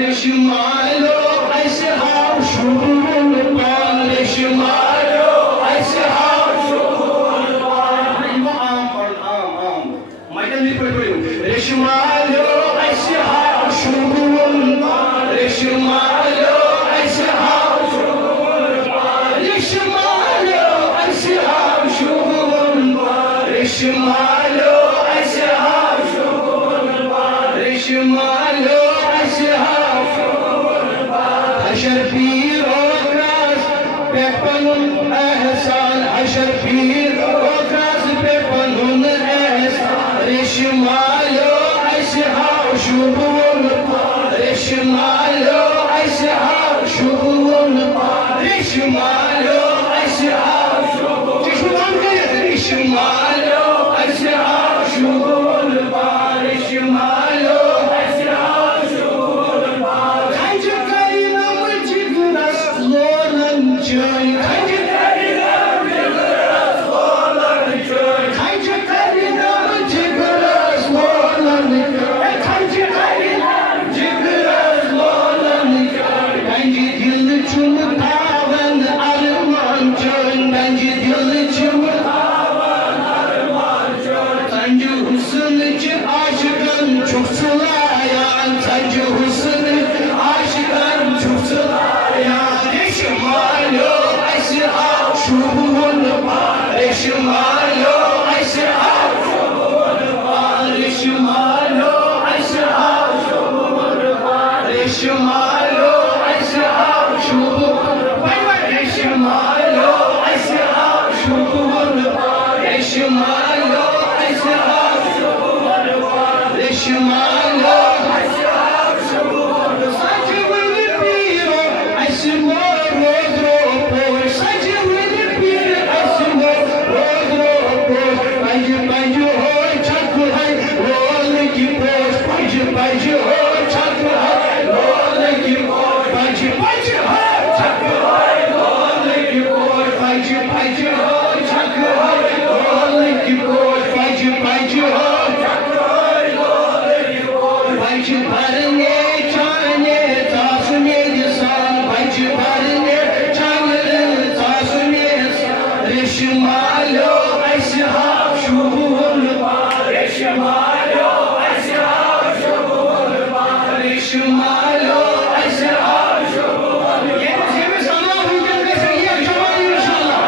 Rishimalo, I say how shubun pan. Rishimalo, I say how shubun pan. Am. Michael me put you. Rishimalo, I say how shubun pan. Rishimalo, I say how shubun pan. Rishimalo, I say how shubun pan. Rishimalo, I say how shubun pan. Rishimalo, I say how shubun pan. Ashar pir okras pepanun ehsan. Ashar pir okras pepanun ehsan. Rishimalo, I say how shubun pan. Rishimalo, I say how shubun pan. Rishimalo, I say how shubun. Rishimalo, I say how shubun pan. Rishimalo, I say how shubun pan. Kanji karina multigras lonan joy. Kanji karina multigras lonan joy. Kanji karina multigras lonan joy. Kanji karina multigras lonan joy. Kanji dil chun tavan arman joy. Kanji dil chun tavan arman joy. Sanju husn ki aşıkın çok sılayan. Sanju husn aşıkın çok sılayan. Rishimalo, I say how shubun pan. Rishimalo, I say how shubun pan. Rishimalo, I say how shubun pan. Rishimalo, I say how shubun pan. Rishimalo, I say how shubun pan. Rishimalo, I say how shubun pan. Rishimalo, I say how shubun pan. Saji with the piro, I say more rodro por. Saji with the piro, I say more rodro por. Baju ho chakku hai, roll ki posh. Baju ho chakku hai, roll ki posh. Baju ho chakku hai, roll ki posh. Baju ho chakku hai, roll ki posh. Baju ho chakku hai, roll ki posh. Baju bharne chane tasne disan. Baju bharne chane tasne disan. Rishimalo, I say how shubun pan. Rishimalo, I say how shubun pan. Rishimalo, I say how shubun pan. Yemiş Allah hüccet versin. İyi akşamlar inşallah.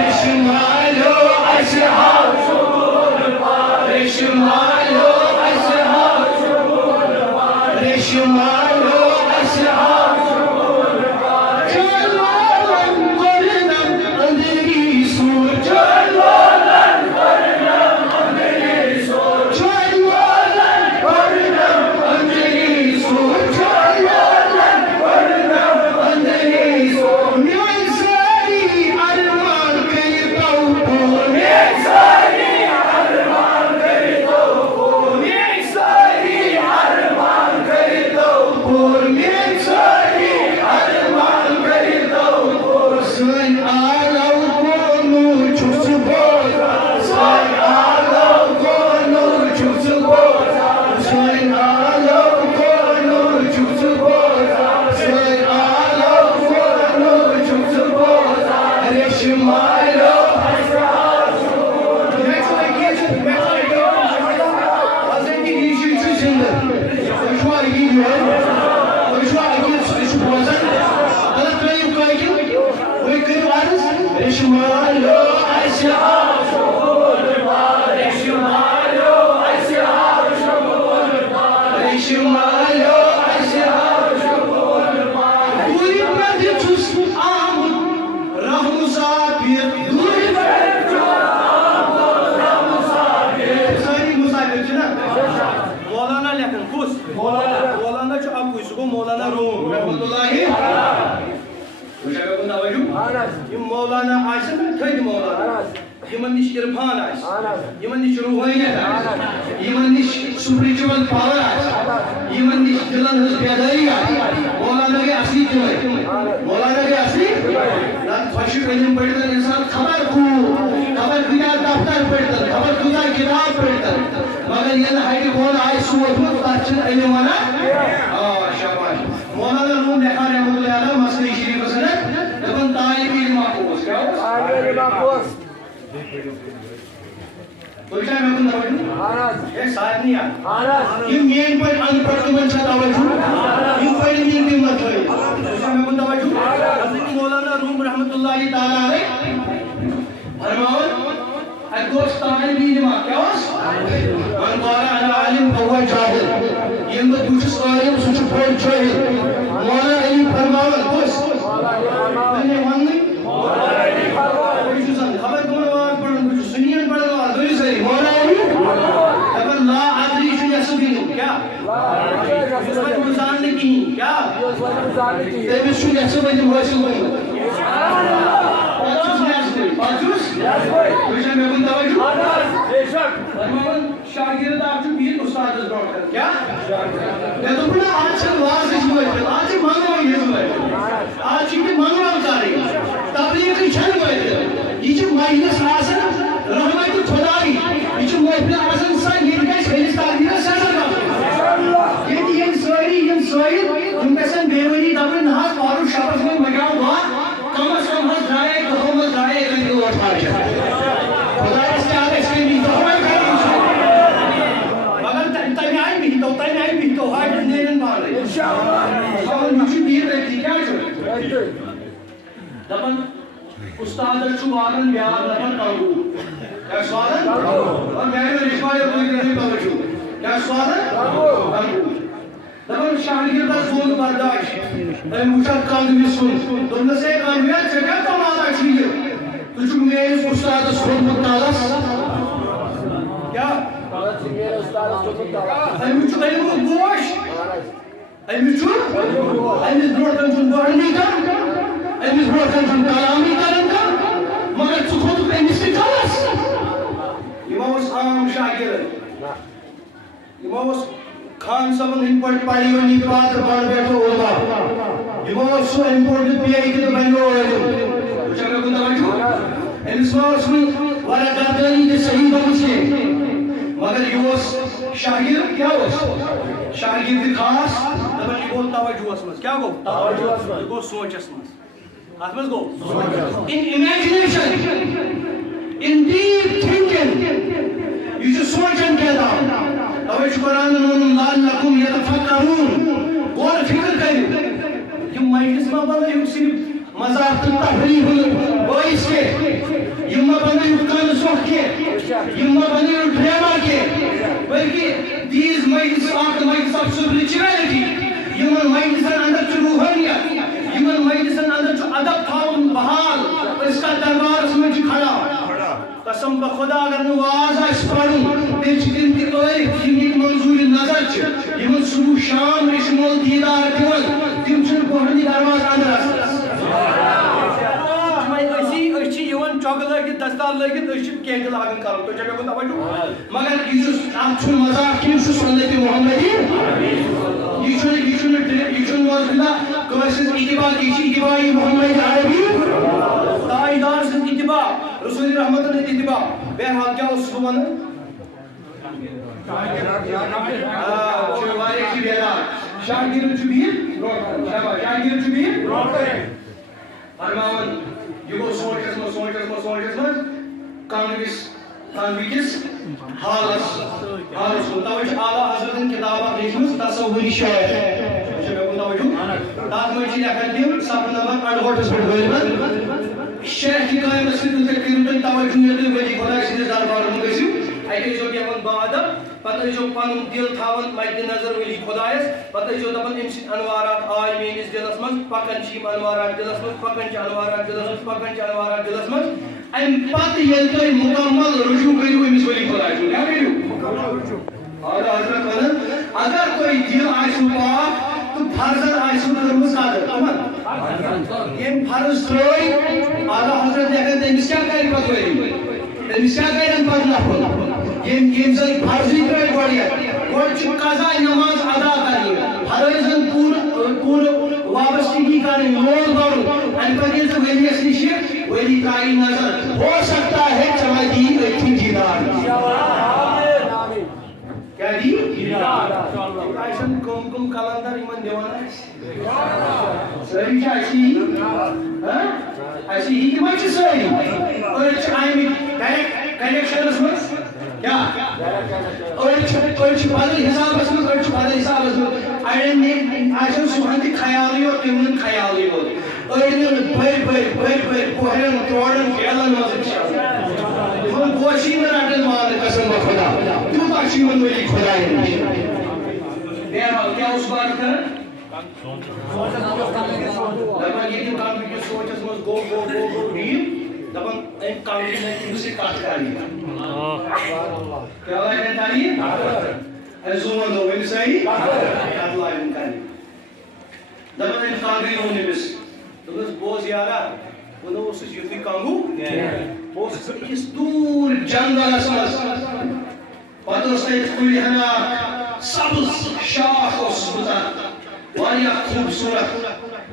Rishimalo, I say how shubun pan. Rishimalo, I say how shubun pan. Rishimalo, I say how shubun pan. Çalmalan korinam anderi sur. Çalmalan korinam anderi sur. Çalmalan korinam anderi sur. Çalmalan korinam anderi sur. Miysari arman kayıtav pur. Miysari arman kayıtav pur. Miysari arman kayıtav pur. Miysari arman kayıtav pur. Sen alav konu çuksu boza. Sen alav konu çuksu boza. Sen alav konu çuksu boza. Sen alav konu çuksu boza. Rishimalo, I say how shubun pan. Hazreti İşi çözüldü. Şu an gidiyor. Şu an gidiyor. Şu bozan. Alıklayıp koyun. Uykuyu varız. Rishimalo, I say how shubun pan. Rishimalo, I say how shubun pan. Rishimalo, I say how shubun pan. Uyumadı tuz amut. Rahmusafir. Uyumadı tuz amut. Rahmusafir. Sari musafirci na? Molana yakın kus. Molana şu akkuysu bu Molana Rum. Rahmetullahi. Uşaka bunda vacum. Yim Molana Ayşe kaydı Molana. Yiman niş irfan Ayşe. Yiman niş ruhaniyet Ayşe. Yiman niş spiritual power Ayşe. Yiman niş dilan hız piyadayı Ayşe. Molana ke asli joy. Molana ke asli. Lan faşı benim paydan insan khabar güya daftar paydan. Khabar güya kitap paydan. Magar yana haydi bola ay suwat mu tarçın elimana. Shabash. तो क्या मैं कुन तवज्जो ये साथ नहीं यार ये मेन पॉइंट अनपढ़ के मन से तवज्जो ये पॉइंट मेन भी मत करो तो क्या मैं कुन तवज्जो हज़रत मौलाना रूम रहमतुल्लाहि ताला अलैह फरमावन अदोस तालिब इल्म क्या वास मन काला अना आलिम हुवा जाहिल ये मत दुस आलिम सुच बोल जाहिल मौलाना अली फरमावन दोस मैंने मांगी मौलाना अली फरमावन कुछ सन खबर तुम वार पढ़न कुछ सुनियन पढ़न वार दो सही मौलाना अली तब ला आदरी से यसबिन क्या उसमें मुजान ने की क्या ते विश्व यसबिन हासिल हुई पाचूस विषय में कुन तवज्जो बेशक फरमावन शागिर्द आप जो भी उस्ताद ब्रॉड कर क्या ये तो बड़ा आज से वाज हुआ है आज ही मांगो ये हुआ है आज ही मांगो हम कर रहे हैं तबलीग की छन हुआ है ये जो मजलिस आसन रहमत खुदाई ये जो महफिल आसन सा ये का खेलिस ताकदीर सर का ये सोई तुम कैसे बेवरी दबन हाथ और शब्द में मगाओ हुआ कम से कम हाथ जाए तो हम जाए एक और फाड़ खुदा से आगे से भी तो हम मगर तैयार भी तो हाथ नेरन मार रहे इंशाअल्लाह हम मुझे भी देखी क्या जो दबन उस्ताद चुवारन यार दबन करू क्या स्वागत और मैं रिश्वाय कोई नहीं तवज्जो क्या स्वागत करू दबन शागिर्द जोन बर्दाश्त ए मुशक कान में सुन तुमने से कामयाब जगह कमाना चाहिए तुझ मेरे उस्ताद सुन मुतालस क्या मेरे उस्ताद सुन मुतालस ए मुझ में वो गोश ए मुझ ब्रोडन सुन बोलने का ए मुझ ब्रोडन सुन कलामी करने का मगर तू खुद पे मिस्टेकस ये वो आम शागिर्द ये वो खान साहब इन पर पढ़ी हुई बात पढ़ बैठो होगा ये वो सो इम्पोर्टेंट भी है कि तो बनो कुछ अगर कुछ तवज्जो इन सोच में वाला गर्दनी के सही बमुझे मगर ये वो शागिर्द क्या हो शागिर्द खास तब ये वो तवज्जो असमस क्या गो तवज्जो असमस गो सोच असमस असमस go in imagination in deep thinking you just watch and get out तवे कुरान में लअल्लकुम यतफक्करून गौर फिक्र करियो ये मजलिस में बना ये सिर्फ मजाक तफरीह वॉइस के ये में बना ये कान सोख के ये में बना ये ड्रामा के बल्कि these Majlis are the Majlis of spirituality ये में मजलिस अंदर जो रूहानियत ये में मजलिस अंदर जो अदब थाउन बहाल इसका दरबार उसमें जो खड़ा कसम खुदा अगर नवाज पढ़ूं दिन की ओर मंजूरी नजर यमन सुबह शाम रिश्मोल दीदार दिवन तिम गोहनी दरवाज अंदर चौक लगित दस्तार लगित कह लागन कर तो जगह तवज्जो मगर ये मजाक कि सुन्नत मोहम्मदी इतिबा मोहम्मद अरबी ताईदार से इतिबा रसूल रहमत ने इतिबा बहरहाल क्या उस वन शागिर्द जुबीर शागिर्द जुबीर फरमावन ये वो सोचस में कांग्रेस हालस तवज आला हजरत किताब लिखमस तसव्वुरी शायर ताज में लिखन दिम सब नंबर 8 पे अवेलेबल शेख की कायम से तकरीर तवज्जो ने वली खुदा से दरबार में गसी आइए जो कि अपन बाद पता जो पन दिल थावन मद्दे नजर वली खुदायस पता जो दपन इमस अनवारात आय मेनिस दिलस मन पकन छी अनवारात दिलस मन पकन छी अनवारात दिलस मन पकन छी अनवारात दिलस मन एम पत यल तो मुकम्मल रुजू करू इमस वली खुदायस क्या करू मुकम्मल रुजू और हजरत वन अगर कोई दिल आइसु पाक तो फर्जन आइसु करमुस कादर तमन ये फर्ज त्रोई आला हजरत अगर इमस क्या कर पतोई इमस क्या करन पद ये जन फर्जी करे बढ़िया कुछ कज़ा नमाज अदा करनी फर्जन पूर्ण वाबस्तगी करनी लोग करो अन पर ये जो वली असली शेख वली ताई नजर हो सकता है चमदी अच्छी दीदार क्या दी दीदार आयशन कुम कलंदर इमन देवाना सही ऐसी हां ऐसी ही मच सही और आई में डायरेक्ट कनेक्शन में क्या बदल हिसाब बदल हिसाब अड़न सुहान ख्याल तुम ख्याल पोहरन त्रोड़न खेलन मज पोशी में रटन मान कसम खुदा तूता वली खुदा बहरहाल क्या उस बात कर दपान ये सोचस मज गो डीप दपान कम से कत कर क्या तारीफ जुमन दो वन सही कत लाइन कर दपान कांगरी नमिस दोस बोस यारा वो युथी कंगू इस दूर जंगलस मज पे कुल हना सब्ज शाख खूबसूरत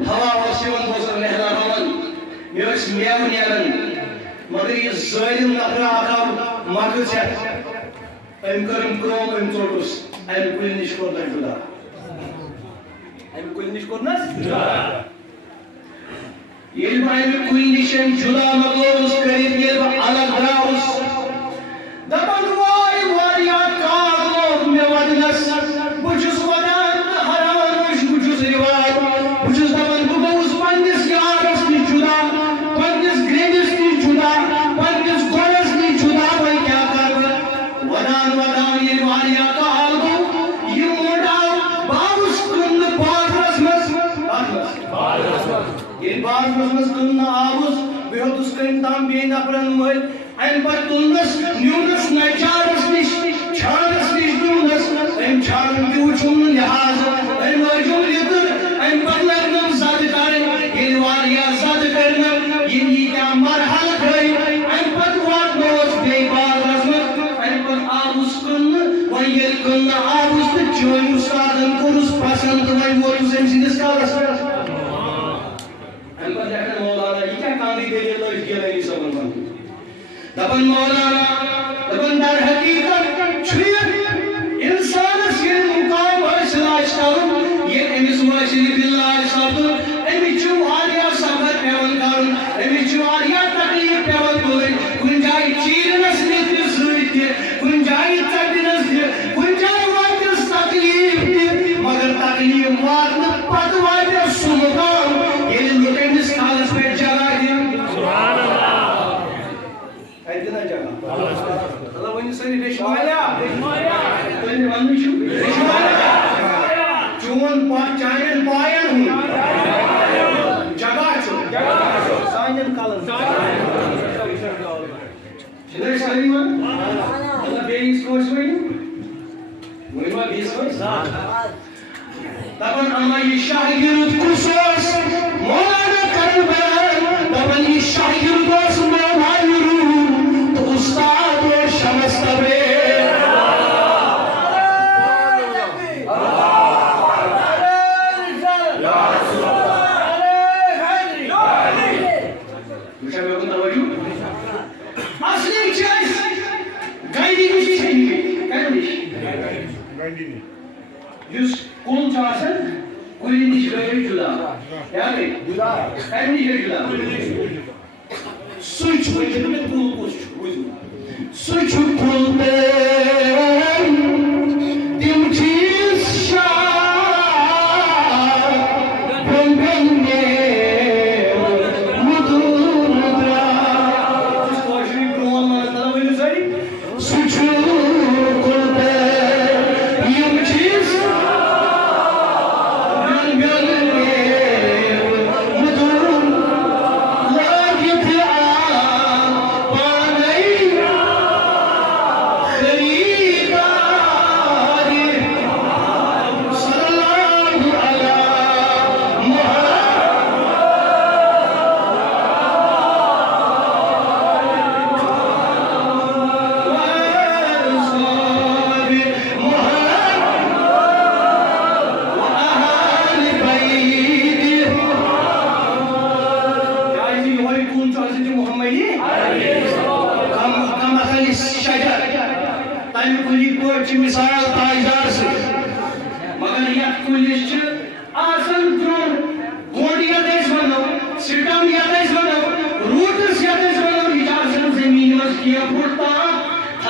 हवा लहरान मे मेव नेरन मगर यह जालिम नफर आव मकद अम कर्म अम चोटुस अम कुल नश कोर जुदा अम कुल नश कोर ये कुल निशन जुदा मकलोस कर अलग द्राउस दपन नफरन मल अम पे तुलनस न्यूनस नचारस नश छानस नश न्यूनस अम छान त्यूचुम लिहाज अम लजुम लिदर अम पे लगनम जद कर जद करना क्या मरहल गई अम पे वातनोस बे बाजरस मज अम पे आबुस कुन वन ये कुन आबुस तो चोन उस्तादन कोरुस पसंद वन वोतुस अम सिंदिस कालस अम पे देखन मौलाना ये क्या कांदी दे लोग गेलनी सबन दपन मौलाना दपन दर हकीकत इंसान से मुकाम हासिल कर ये अमिस वासिल बिल्लाह सब अमिस वारिया सबर पेवन कर अमिस वारिया तकलीफ पेवन तुल कुन जाय चीरनस नित कुन जाय चटनस कुन जाय वातस तकलीफ मगर तकलीफ वात पत वात सु मुकाम ये लोग अमिस कालस पे जगह दिन सुभान Allah when you say Rishmaya, when you want to Rishmaya, Chuan Pat Chayan Payan, Jagachu, Sanyan Kalan. Should I say anyone? Allah being scores for you? When you are being scores? Taban Amma Yishahirut Kusos, Molana Karban, Taban Yishahirut Kusos,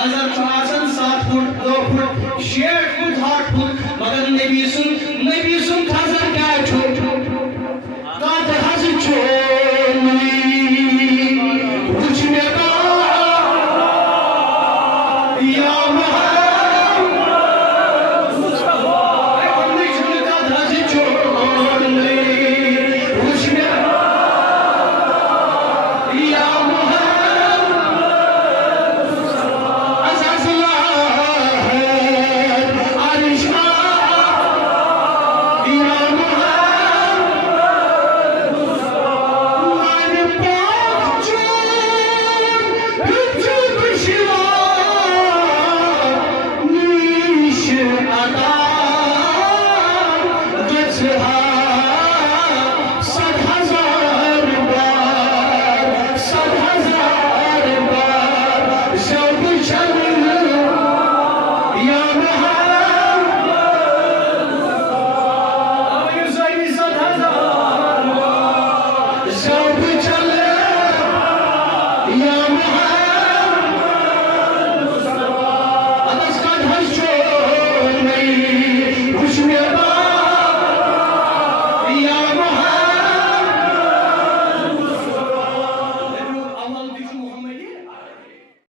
नजर 7 foot 2 foot 6 foot 8 foot मगर नबी सुन नजर क्या So